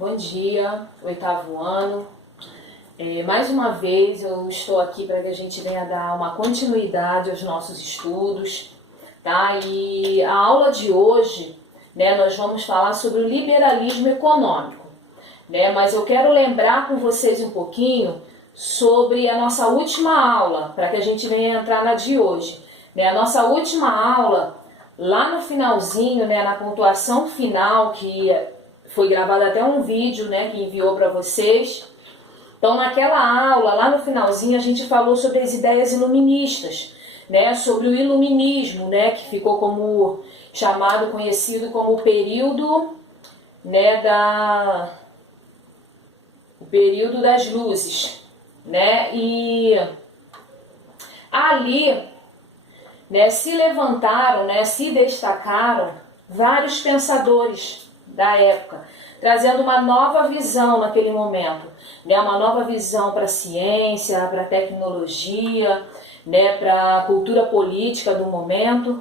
Bom dia, oitavo ano. Mais uma vez eu estou aqui para que a gente venha dar uma continuidade aos nossos estudos, tá? E a aula de hoje, nós vamos falar sobre o liberalismo econômico, Mas eu quero lembrar com vocês um pouquinho sobre a nossa última aula, para que a gente venha entrar na de hoje. A nossa última aula, lá no finalzinho, na pontuação final, que foi gravado até um vídeo, que enviou para vocês. Então, naquela aula, lá no finalzinho, a gente falou sobre as ideias iluministas, sobre o iluminismo, que ficou como chamado, conhecido como o período, o período das luzes, E ali, se levantaram, se destacaram vários pensadores da época, trazendo uma nova visão naquele momento, uma nova visão para a ciência, para a tecnologia, para a cultura política do momento,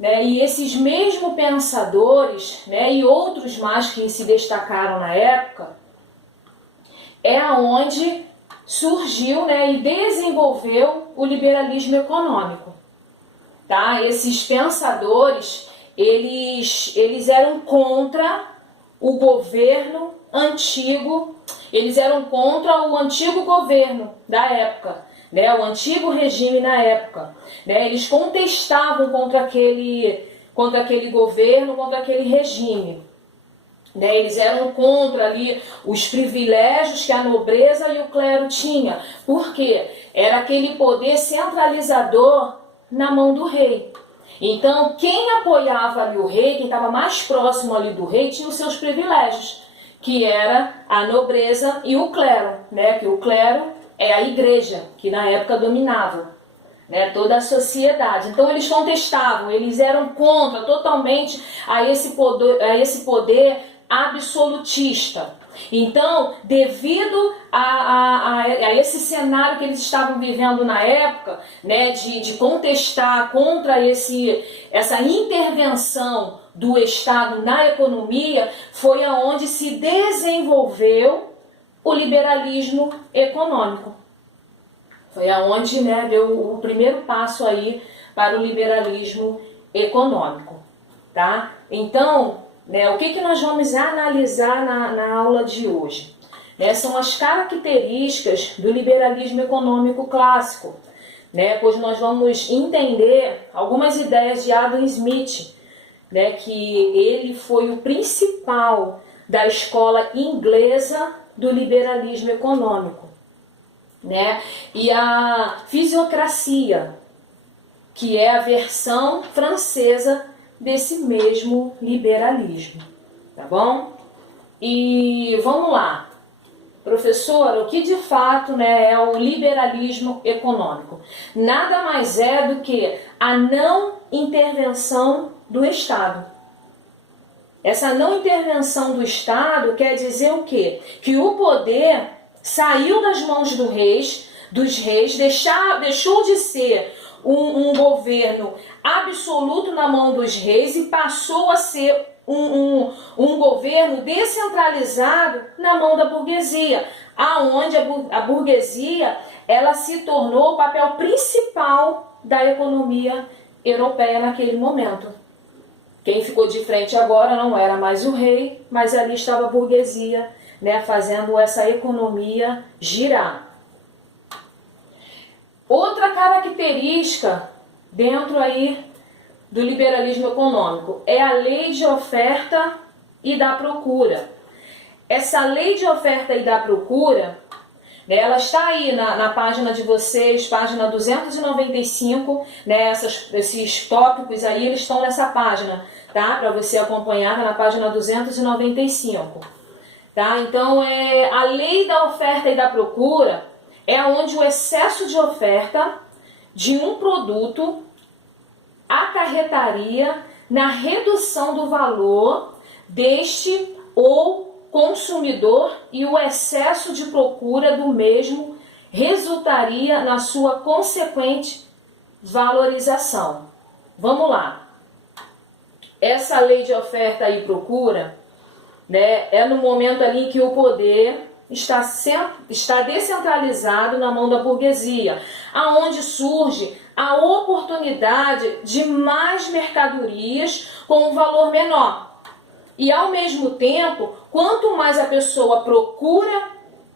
E esses mesmos pensadores, e outros mais que se destacaram na época, é aonde surgiu, e desenvolveu o liberalismo econômico, tá? Esses pensadores, eles eram contra o governo antigo, eles eram contra o antigo governo da época, o antigo regime na época, Eles contestavam contra aquele governo, contra aquele regime, Eles eram contra ali os privilégios que a nobreza e o clero tinham, porque era aquele poder centralizador na mão do rei. Então, quem apoiava ali o rei, quem estava mais próximo ali do rei, tinha os seus privilégios, que era a nobreza e o clero, Que o clero é a igreja, que na época dominava, toda a sociedade. Então, eles contestavam, eles eram contra totalmente a esse poder absolutista. Então, devido a esse cenário que eles estavam vivendo na época, de contestar contra essa intervenção do Estado na economia, foi aonde se desenvolveu o liberalismo econômico. Foi aonde deu o primeiro passo aí para o liberalismo econômico, tá? Então, o que nós vamos analisar na aula de hoje? São as características do liberalismo econômico clássico, pois nós vamos entender algumas ideias de Adam Smith, que ele foi o principal da escola inglesa do liberalismo econômico, E a fisiocracia, que é a versão francesa desse mesmo liberalismo, tá bom? E vamos lá, professora, o que de fato é o liberalismo econômico? Nada mais é do que a não intervenção do Estado. Essa não intervenção do Estado quer dizer o quê? Que o poder saiu das mãos dos reis, deixou de ser um governo absoluto na mão dos reis e passou a ser um governo descentralizado na mão da burguesia, aonde a burguesia ela se tornou o papel principal da economia europeia naquele momento. Quem ficou de frente agora não era mais o rei, mas ali estava a burguesia, fazendo essa economia girar. Outra característica dentro aí do liberalismo econômico é a lei de oferta e da procura. Essa lei de oferta e da procura, ela está aí na página de vocês, página 295, esses tópicos aí, eles estão nessa página, tá? Para você acompanhar, na página 295, tá? Então, a lei da oferta e da procura é onde o excesso de oferta de um produto acarretaria na redução do valor deste ou consumidor e o excesso de procura do mesmo resultaria na sua consequente valorização. Vamos lá. Essa lei de oferta e procura, né? É no momento ali que o poder está descentralizado na mão da burguesia, aonde surge a oportunidade de mais mercadorias com um valor menor. E ao mesmo tempo, quanto mais a pessoa procura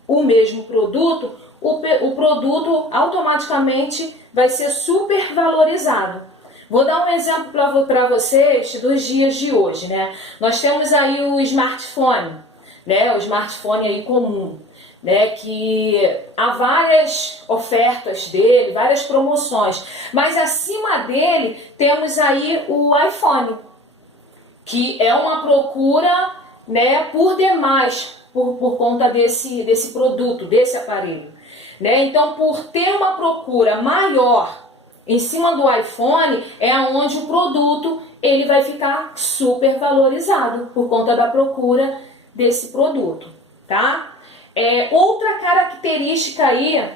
o mesmo produto, o produto automaticamente vai ser super valorizado. Vou dar um exemplo para vocês dos dias de hoje, né? Nós temos aí o smartphone, né? O smartphone aí comum, né? Que há várias ofertas dele, várias promoções, mas acima dele temos aí o iPhone, que é uma procura, né, por demais por conta desse produto, desse aparelho, né? Então, por ter uma procura maior em cima do iPhone, é onde o produto ele vai ficar super valorizado por conta da procura desse produto, tá? Outra característica aí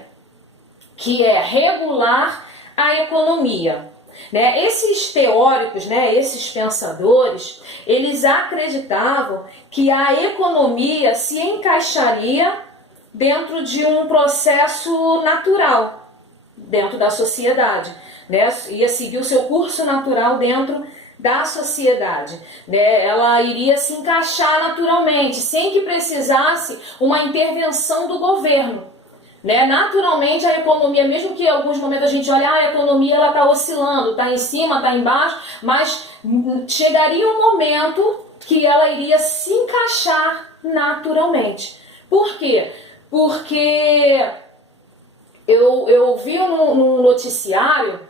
que é regular a economia, né? Esses teóricos, né, esses pensadores, eles acreditavam que a economia se encaixaria dentro de um processo natural, dentro da sociedade, né? Ia seguir o seu curso natural dentro da sociedade, né? Ela iria se encaixar naturalmente, sem que precisasse uma intervenção do governo, né? Naturalmente a economia, mesmo que em alguns momentos a gente olhe, a economia ela está oscilando, está em cima, está embaixo, mas chegaria um momento que ela iria se encaixar naturalmente. Por quê? Porque eu vi num noticiário,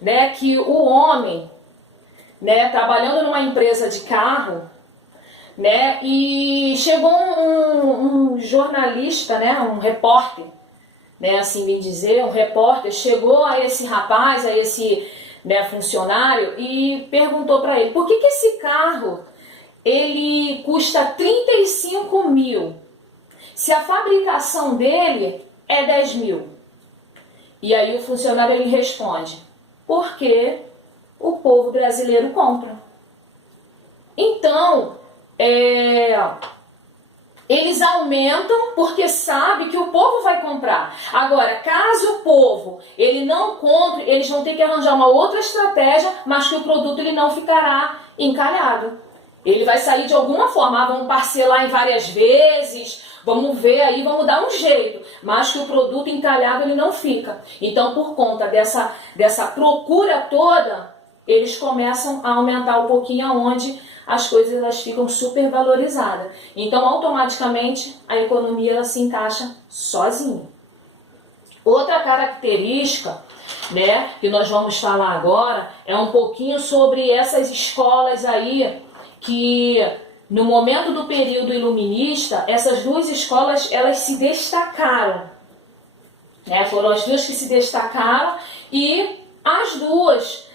né, que o homem, né, trabalhando numa empresa de carro, né, e chegou um jornalista, né, um repórter, né, assim bem dizer, um repórter chegou a esse rapaz, a esse, né, funcionário e perguntou para ele, por que esse carro ele custa 35 mil, se a fabricação dele é 10 mil? E aí o funcionário ele responde, porque o povo brasileiro compra. Então, eles aumentam porque sabe que o povo vai comprar. Agora, caso o povo ele não compre, eles vão ter que arranjar uma outra estratégia, mas que o produto ele não ficará encalhado. Ele vai sair de alguma forma, vamos parcelar em várias vezes, vamos ver aí, vamos dar um jeito, mas que o produto encalhado ele não fica. Então, por conta dessa procura toda, eles começam a aumentar um pouquinho aonde as coisas elas ficam super valorizadas. Então, automaticamente, a economia ela se encaixa sozinha. Outra característica, né, que nós vamos falar agora, é um pouquinho sobre essas escolas aí, que no momento do período iluminista, essas duas escolas elas se destacaram, né? Foram as duas que se destacaram e as duas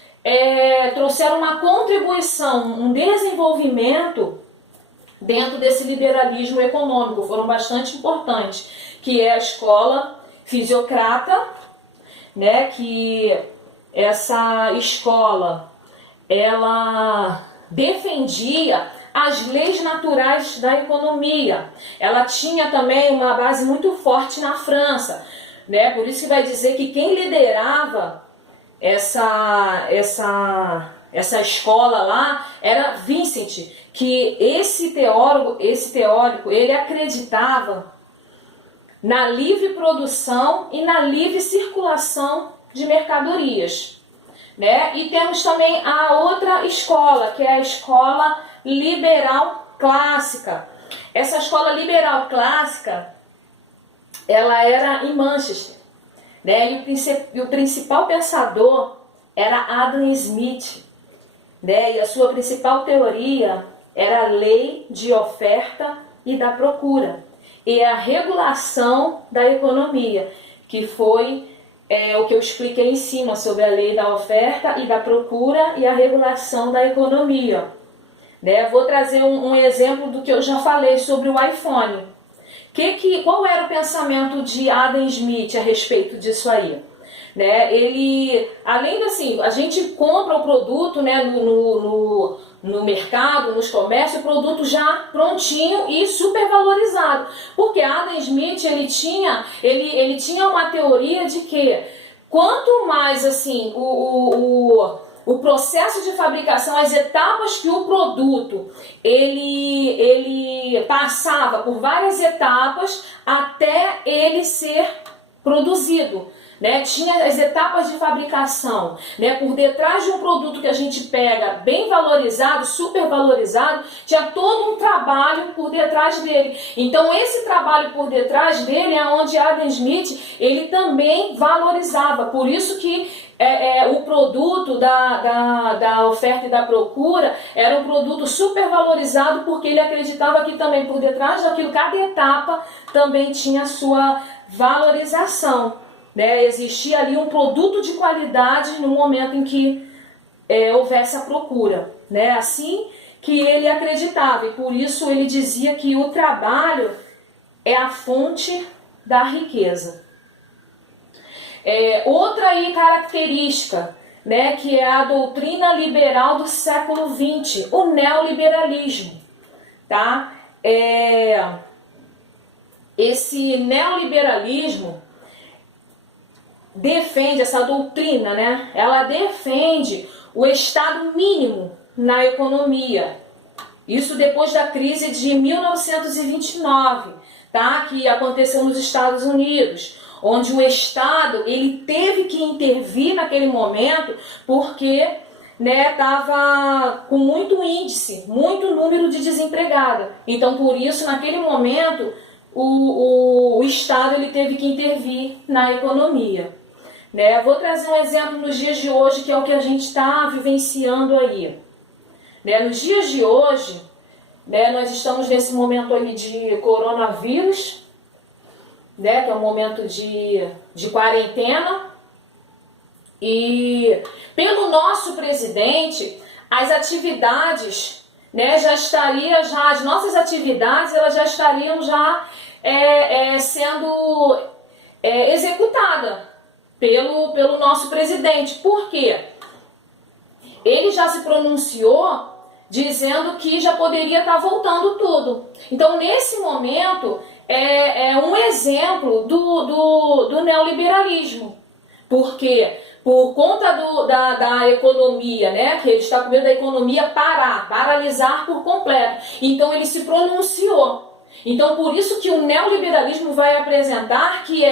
trouxeram uma contribuição, um desenvolvimento dentro desse liberalismo econômico, foram bastante importantes, que é a escola fisiocrata, né? Que essa escola ela defendia as leis naturais da economia. Ela tinha também uma base muito forte na França, né? Por isso que vai dizer que quem liderava essa escola lá era Vincent, que esse teórico, ele acreditava na livre produção e na livre circulação de mercadorias, né? E temos também a outra escola, que é a escola liberal clássica. Essa escola liberal clássica, ela era em Manchester, né? E o principal pensador era Adam Smith, né? E a sua principal teoria era a lei de oferta e da procura e a regulação da economia, que foi o que eu expliquei em cima sobre a lei da oferta e da procura e a regulação da economia, né? Vou trazer um exemplo do que eu já falei sobre o iPhone. Qual era o pensamento de Adam Smith a respeito disso aí? Né? Ele, além de assim, a gente compra o produto, né, no mercado, nos comércios, o produto já prontinho e super valorizado. Porque Adam Smith ele tinha uma teoria de que quanto mais assim o processo de fabricação, as etapas que o produto ele passava por várias etapas até ele ser produzido. Né? Tinha as etapas de fabricação, né? Por detrás de um produto que a gente pega bem valorizado, super valorizado, tinha todo um trabalho por detrás dele. Então esse trabalho por detrás dele é onde Adam Smith ele também valorizava. Por isso que o produto da oferta e da procura era um produto super valorizado, porque ele acreditava que também por detrás daquilo, cada etapa também tinha a sua valorização. Né, existia ali um produto de qualidade no momento em que houvesse a procura, né? Assim que ele acreditava, e por isso ele dizia que o trabalho é a fonte da riqueza. Outra aí característica, né, que é a doutrina liberal do século XX, o neoliberalismo, tá? Esse neoliberalismo defende, essa doutrina, né? Ela defende o estado mínimo na economia. Isso depois da crise de 1929, tá? Que aconteceu nos Estados Unidos, onde o Estado ele teve que intervir naquele momento porque estava com muito índice, muito número de desempregados. Então, por isso, naquele momento, o Estado ele teve que intervir na economia. Né? Vou trazer um exemplo nos dias de hoje, que é o que a gente está vivenciando aí. Né? Nos dias de hoje, né, nós estamos nesse momento aí de coronavírus, né, que é um momento de quarentena, e pelo nosso presidente, as atividades, né, as nossas atividades elas já estariam sendo executadas pelo nosso presidente. Por quê? Ele já se pronunciou dizendo que já poderia estar voltando tudo. Então, nesse momento, é um exemplo do neoliberalismo. Por quê? Por conta da economia, né? Que ele está com medo da economia paralisar por completo. Então, ele se pronunciou. Então, por isso que o neoliberalismo vai apresentar que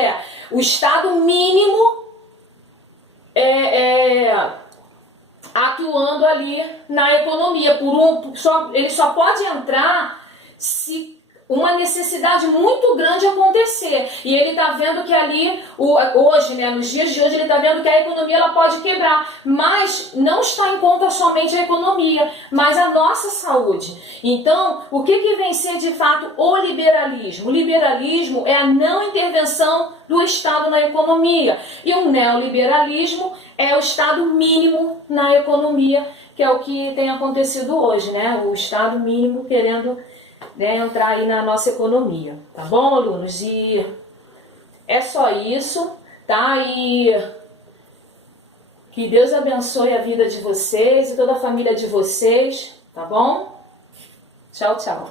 o estado mínimo atuando ali na economia. Ele só pode entrar se uma necessidade muito grande acontecer. E ele está vendo que ali, hoje, né, nos dias de hoje, ele está vendo que a economia ela pode quebrar. Mas não está em conta somente a economia, mas a nossa saúde. Então, o que vem ser de fato o liberalismo? O liberalismo é a não intervenção do Estado na economia. E o neoliberalismo é o Estado mínimo na economia, que é o que tem acontecido hoje, né? O Estado mínimo querendo entrar aí na nossa economia, tá bom, alunos? E é só isso, tá? E que Deus abençoe a vida de vocês e toda a família de vocês, tá bom? Tchau, tchau.